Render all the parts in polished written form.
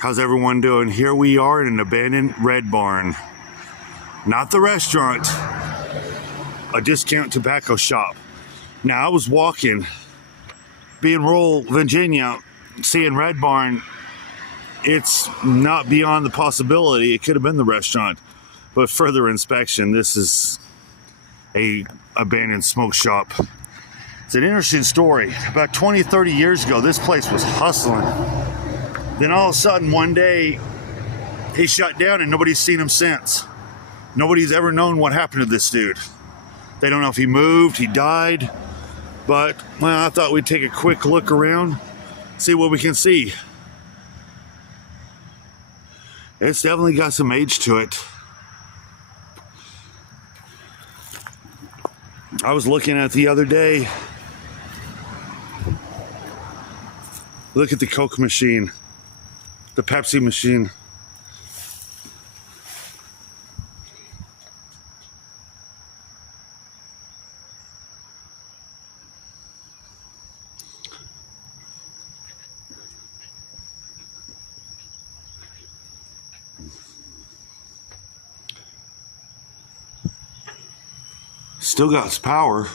How's everyone doing? Here we are in an abandoned red barn. Not the restaurant, a discount tobacco shop. Now, I was walking, being rural Virginia, seeing Red Barn. It's not beyond the possibility it could have been the restaurant, but further inspection, this is a abandoned smoke shop. It's an interesting story. About 20, 30 years ago, this place was hustling. Then all of a sudden, one day, he shut down and nobody's seen him since. Nobody's ever known what happened to this dude. They don't know if he moved, he died, but, well, I thought we'd take a quick look around, see what we can see. It's definitely got some age to it. I was looking at it the other day. Look at the Coke machine, the Pepsi machine. Still got its power.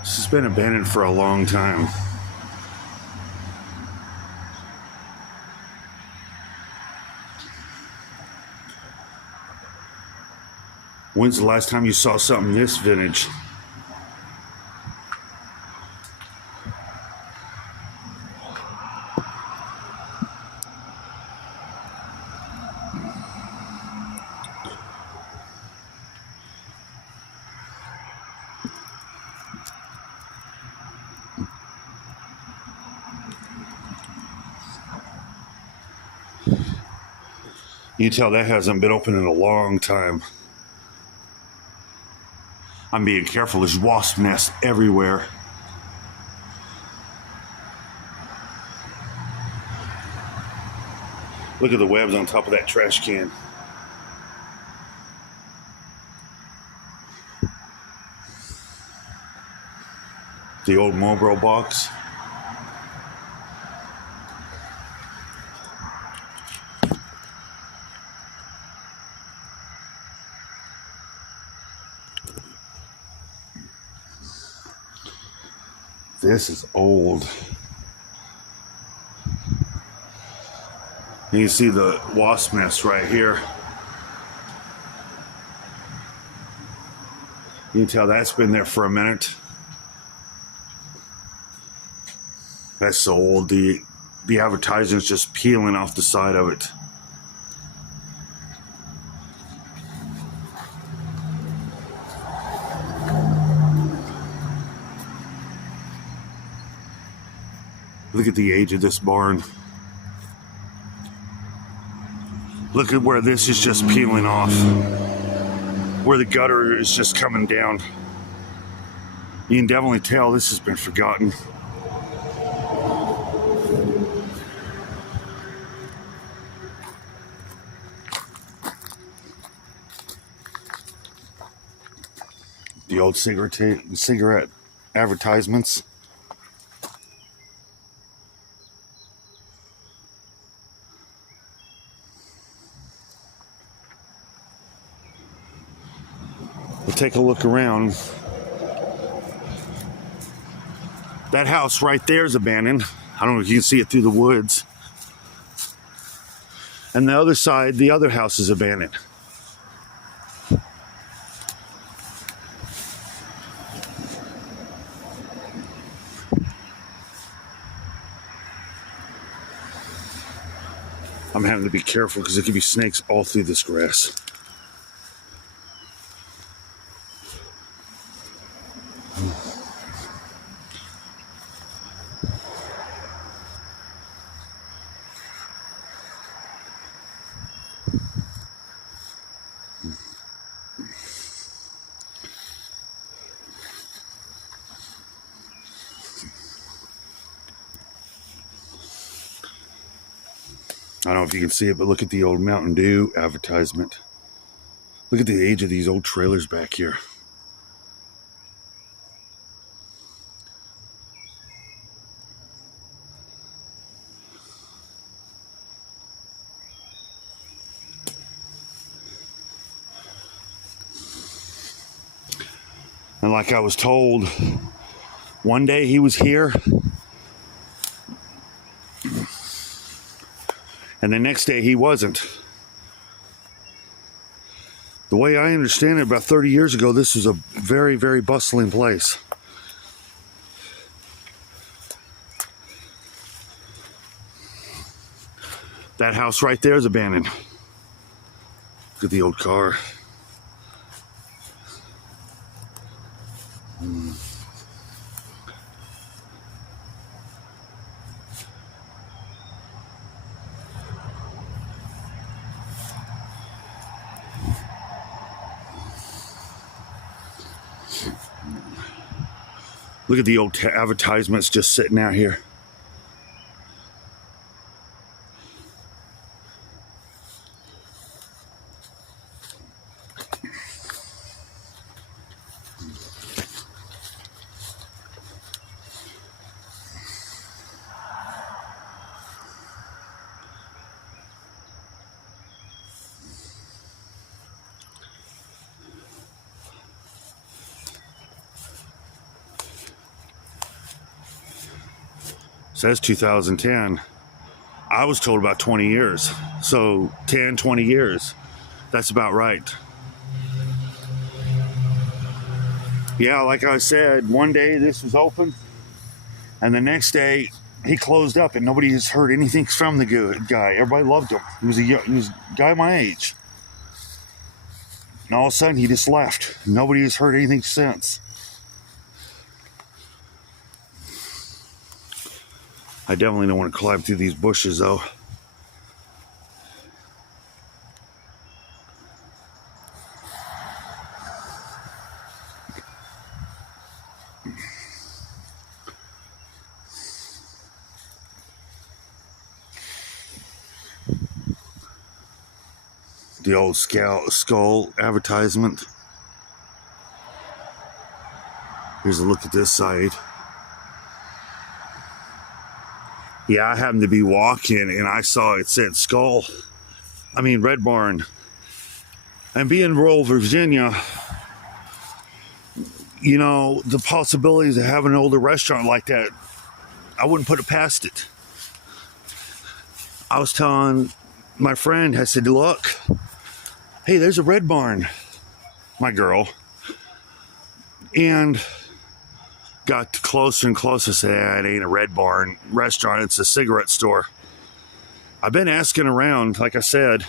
This has been abandoned for a long time. When's the last time you saw something this vintage? You can tell that hasn't been open in a long time. I'm being careful, there's wasp nests everywhere. Look at the webs on top of that trash can. The old Marlboro box. This is old. And you see the wasp nest right here. You can tell that's been there for a minute. That's so old. The advertisements just peeling off the side of it. Look at the age of this barn. Look at where this is just peeling off. Where the gutter is just coming down. You can definitely tell this has been forgotten. The old cigarette advertisements. We'll take a look around. That house right there is abandoned. I don't know if you can see it through the woods. And the other side, the other house is abandoned. I'm having to be careful because there could be snakes all through this grass. I don't know if you can see it, but look at the old Mountain Dew advertisement. Look at the age of these old trailers back here. And like I was told, one day he was here, and the next day he wasn't. The way I understand it, about 30 years ago, this was a very, very bustling place. That house right there is abandoned. Look at the old car. Look at the old advertisements just sitting out here. Says 2010. I was told about 20 years. So 10, 20 years. That's about right. Yeah, like I said, one day this was open, and the next day he closed up, and nobody has heard anything from the guy. Everybody loved him. He was a guy my age. And all of a sudden he just left. Nobody has heard anything since. I definitely don't want to climb through these bushes, though. The old skull advertisement. Here's a look at this side. Yeah, I happened to be walking and I saw it said Red Barn. And being in rural Virginia, you know, the possibilities of having an older restaurant like that, I wouldn't put it past it. I was telling my friend, I said, look, hey, there's a Red Barn, my girl. And got closer and closer. I said, it ain't a Red Barn restaurant, it's a cigarette store. I've been asking around, like I said.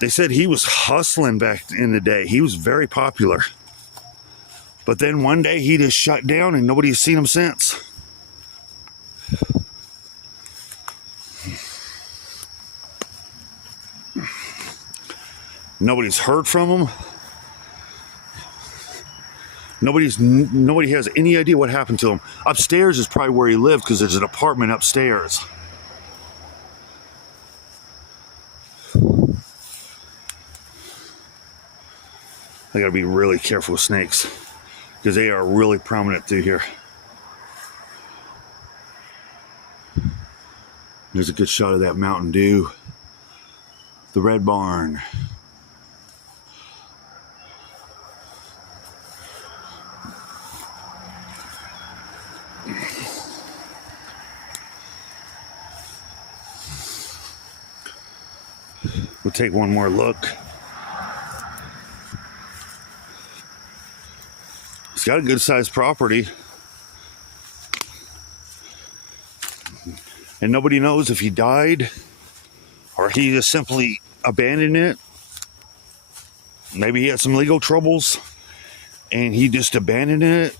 They said he was hustling back in the day. He was very popular. But then one day he just shut down and nobody's seen him since. Nobody's heard from him. Nobody has any idea what happened to him. Upstairs is probably where he lived because there's an apartment upstairs. I gotta be really careful with snakes because they are really prominent through here. There's a good shot of that Mountain Dew. The Red Barn. We'll take one more look. It's got a good sized property. And nobody knows if he died or he just simply abandoned it. Maybe he had some legal troubles and he just abandoned it.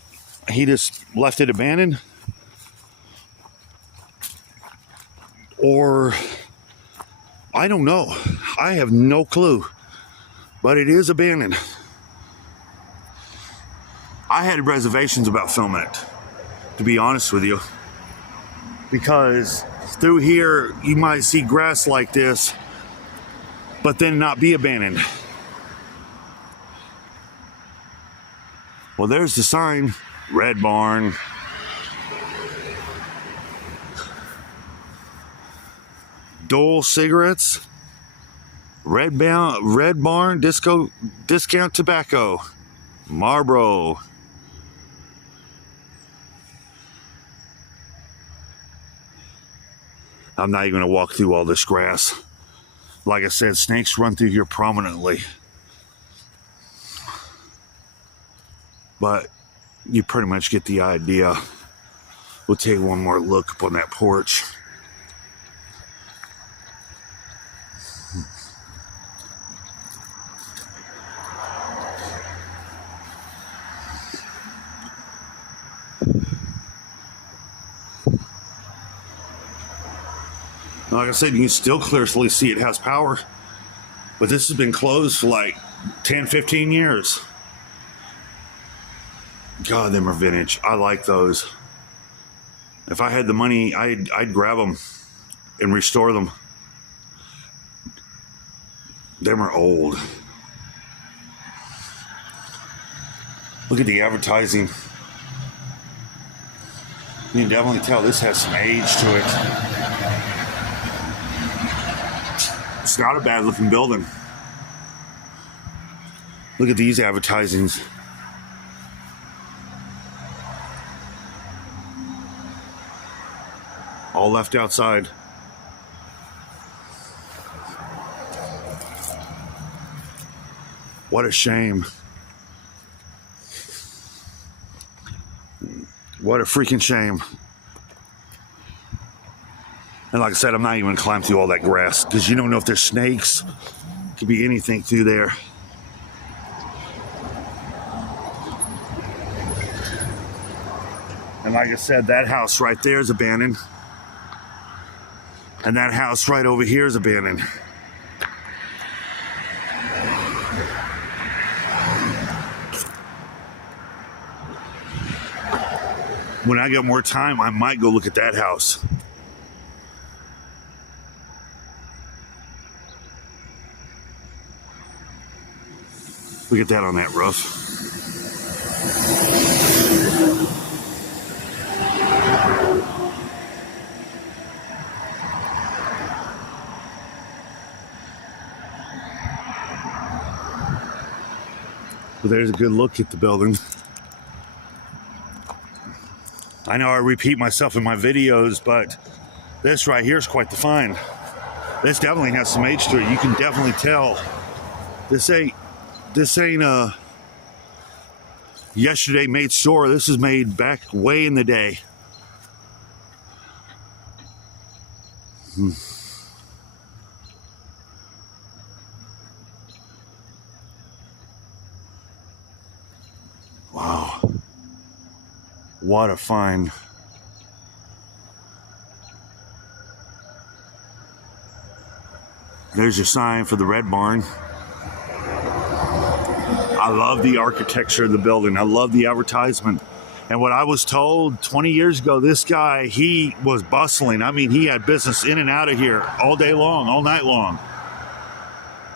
He just left it abandoned. Or I don't know. I have no clue. But it is abandoned. I had reservations about filming it, to be honest with you. Because through here, you might see grass like this, but then not be abandoned. Well, there's the sign, Red Barn. Dole cigarettes, Red Barn, discount tobacco, Marlboro. I'm not even gonna walk through all this grass. Like I said, snakes run through here prominently. But you pretty much get the idea. We'll take one more look up on that porch. Like I said, you can still clearly see it has power. But this has been closed for like 10, 15 years. God, them are vintage. I like those. If I had the money, I'd grab them and restore them. Them are old. Look at the advertising. You can definitely tell this has some age to it. It's not a bad looking building. Look at these advertisings. All left outside. What a shame. What a freaking shame. And like I said, I'm not even gonna climb through all that grass because you don't know if there's snakes. Could be anything through there. And like I said, that house right there is abandoned. And that house right over here is abandoned. When I get more time, I might go look at that house. Look at that on that roof. Well, there's a good look at the building. I know I repeat myself in my videos, but this right here is quite the find. This definitely has some age to it. You can definitely tell. This ain't a yesterday made store. This is made back way in the day. Wow. What a find. There's your sign for the Red Barn. I love the architecture of the building. I love the advertisement. And what I was told 20 years ago, this guy, he was bustling. I mean, he had business in and out of here all day long, all night long.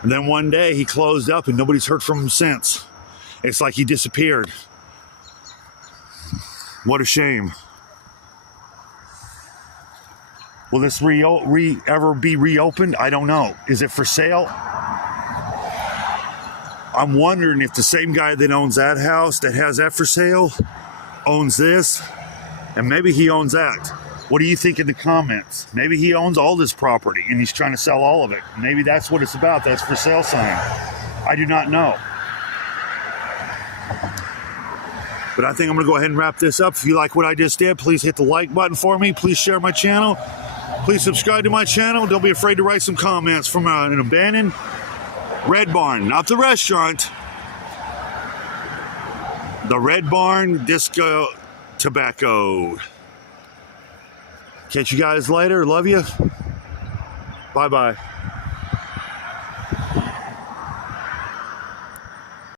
And then one day he closed up and nobody's heard from him since. It's like he disappeared. What a shame. Will this ever be reopened? I don't know. Is it for sale? I'm wondering if the same guy that owns that house, that has that for sale, owns this, and maybe he owns that. What do you think in the comments? Maybe he owns all this property and he's trying to sell all of it. Maybe that's what it's about. That's for sale sign. I do not know. But I think I'm going to go ahead and wrap this up. If you like what I just did, please hit the like button for me. Please share my channel. Please subscribe to my channel. Don't be afraid to write some comments from an abandoned Red Barn, not the restaurant. The Red Barn Disco Tobacco. Catch you guys later. Love you. Bye-bye.